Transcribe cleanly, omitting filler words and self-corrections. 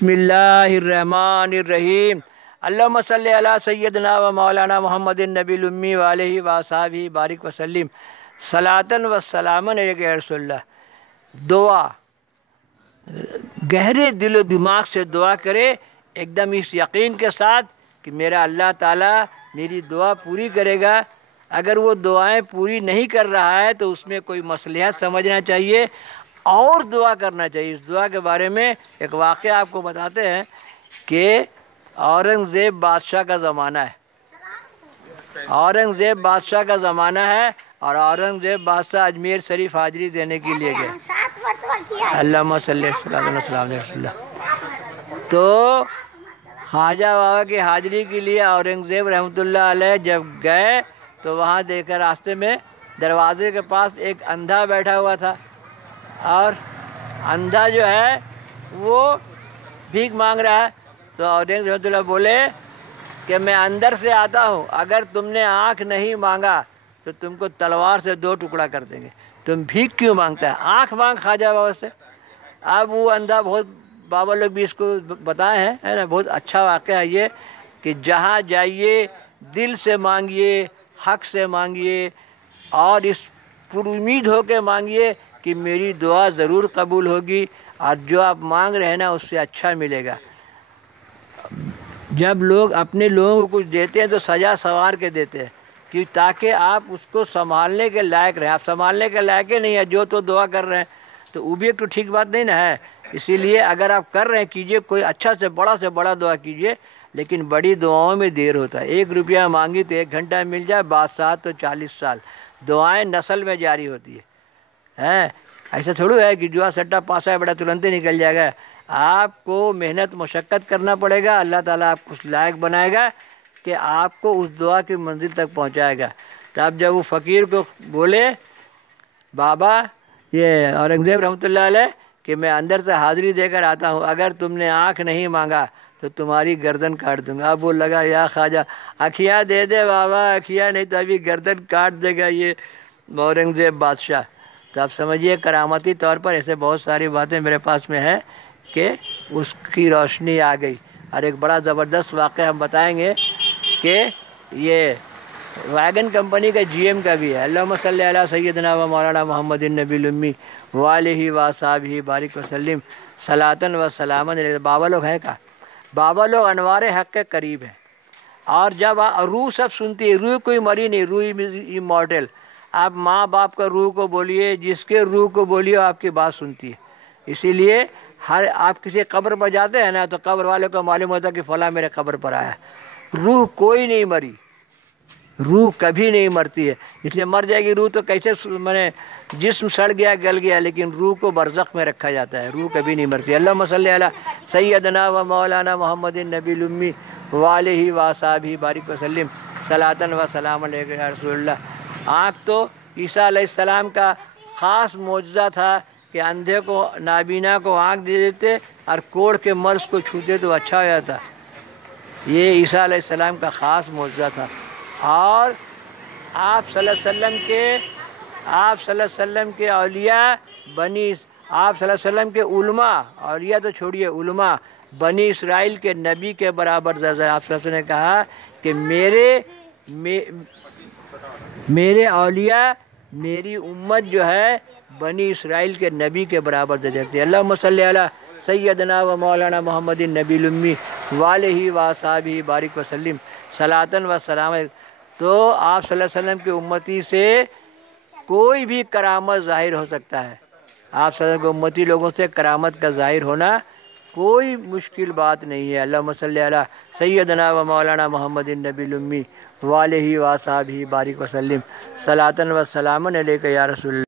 بسم اللہ الرحمن الرحیم اللہم صلی علی سیدنا و مولانا محمد النبی الامی وآلہ وصحبہ بارک وسلم صلاۃً و سلاماً علیک یا رسول اللہ۔ دعا گہرے دل و دماغ سے دعا کرے، ایک دم اس یقین کے ساتھ کہ میرا اللہ تعالیٰ میری دعا پوری کرے گا۔ اگر وہ دعائیں پوری نہیں کر رہا ہے تو اس میں کوئی مصلحت سمجھنا چاہیے اور دعا کرنا چاہیے۔ اس دعا کے بارے میں ایک واقعہ آپ کو بتاتے ہیں کہ اورنگزیب بادشاہ کا زمانہ ہے۔ اورنگزیب بادشاہ کا زمانہ ہے اور اورنگزیب بادشاہ اجمیر شریف حاضری دینے کے لیے گئے۔ اللہم صلی اللہ علیہ وسلم۔ تو خواجہ بابا کی حاضری کے لیے اورنگزیب رحمۃ اللہ علیہ جب گئے تو وہاں دیکھا راستے میں دروازے کے پاس ایک اندھا بیٹھا ہوا تھا، اور اندھا جو ہے وہ بھیک مانگ رہا ہے۔ تو اورنگزیب رحمۃ اللہ بولے کہ میں اندر سے آتا ہوں، اگر تم نے آنکھ نہیں مانگا تو تم کو تلوار سے 2 ٹکڑا کر دیں گے، تم بھیک کیوں مانگتا ہے، آنکھ مانگ خواجہ بابا سے۔ اب وہ اندھا، بہت بابا لوگ بھی اس کو بتائے ہیں، ہے نا، بہت اچھا واقعہ ہے یہ کہ جہاں جائیے دل سے مانگیے، حق سے مانگیے اور اس پر امید ہو کے مانگیے کہ میری دعا ضرور قبول ہوگی، اور جو آپ مانگ رہے ہیں نا اس سے اچھا ملے گا۔ جب لوگ اپنے لوگوں کو کچھ دیتے ہیں تو سجا سنوار کے دیتے ہیں کہ تاکہ آپ اس کو سنبھالنے کے لائق رہیں۔ آپ سنبھالنے کے لائق ہی نہیں ہے، جو تو دعا کر رہے ہیں تو وہ بھی ایک تو ٹھیک بات نہیں نا ہے۔ اسی لیے اگر آپ کر رہے ہیں کیجئے، کوئی اچھا سے بڑا دعا کیجئے، لیکن بڑی دعاؤں میں دیر ہوتا ہے۔ 1 روپیہ مانگی تو 1 گھنٹہ مل جائے، بادشاہ تو 40 سال۔ دعائیں نسل میں جاری ہوتی ہے۔ ایسا تھوڑو ہے کہ جو سٹا پاسا ہے بڑا ترنت ہی نکل جائے گا۔ آپ کو محنت مشقت کرنا پڑے گا، اللہ تعالیٰ آپ کو اس لائق بنائے گا کہ آپ کو اس دعا کی منزل تک پہنچائے گا۔ تب جب وہ فقیر کو بولے بابا، یہ اورنگزیب رحمۃ اللہ علیہ، کہ میں اندر سے حاضری دے کر آتا ہوں، اگر تم نے آنکھ نہیں مانگا تو تمہاری گردن کاٹ دوں گا۔ اب وہ لگا یا خواجہ اکھیا دے دے بابا، اکھیا نہیں تو ابھی گردن کاٹ دے گا یہ اورنگزیب بادشاہ۔ تو آپ سمجھیے کرامتی طور پر ایسے بہت ساری باتیں میرے پاس میں ہے کہ اس کی روشنی آ گئی۔ اور ایک بڑا زبردست واقعہ ہم بتائیں گے کہ یہ ویگن کمپنی کا GM کا بھی ہے۔ اللہم صلی علی سیدنا و مولانا محمد النبی الامی وآلہ وصحبہ بارک وسلم صلاۃً و سلاماً علیہ۔ بابا لوگ ہیں کا، بابا لوگ انوار حق کے قریب ہیں، اور جب روح سب سنتی ہے، روح کوئی مری نہیں، روح امورٹل۔ آپ ماں باپ کا روح کو بولیے، جس کے روح کو بولیے آپ کی بات سنتی ہے۔ اسی لیے آپ کسی قبر پر جاتے ہیں نا تو قبر والے کو معلوم ہوتا ہے کہ فلاں میرے قبر پر آیا۔ روح کوئی نہیں مری، روح کبھی نہیں مرتی ہے۔ اس لیے مر جائے گی روح تو کیسے، جسم سڑ گیا گل گیا، لیکن روح کو برزخ میں رکھا جاتا ہے، روح کبھی نہیں مرتی۔ اللہم صلی علی سیدنا و مولانا محمد النبی الامی وآلہ وصحبہ بارک وسلم صلاۃً و سلام علیک یا رسول اللہ۔ آنکھ تو عیسیٰ علیہ السلام کا خاص معجزہ تھا کہ اندھے کو، نابینا کو آنکھ دے دیتے اور کوڑ کے مرض کو چھوتے تو اچھا ہو جاتا۔ یہ عیسیٰ علیہ السلام کا خاص معجزہ تھا۔ اور آپ صلی اللہ علیہ وسلم کے اولیاء بنی، آپ صلی اللہ علیہ وسلم کے علماء، اولیاء تو چھوڑیے، علماء بنی اسرائیل کے نبی کے برابر درجہ۔ آپ صلی اللہ علیہ وسلم نے کہا کہ میرے اولیاء، میری امت جو ہے بنی اسرائیل کے نبی کے برابر درجہ رکھتی ہے۔ اللہم صلی علی سیدنا و مولانا محمد النبی الامی وآلہ وصحبہ بارک وسلم صلاۃً و سلام۔ تو آپ صلی اللہ علیہ وسلم کی امتی سے کوئی بھی کرامت ظاہر ہو سکتا ہے۔ آپ صلی اللہ علیہ وسلم کے امتی لوگوں سے کرامت کا ظاہر ہونا کوئی مشکل بات نہیں ہے۔ اللہم صلی علی سیدنا و مولانا محمد النبی الامی وآلہ وصحبہ بارک وسلم صلاۃً و سلاماً علیک یا رسول اللہ۔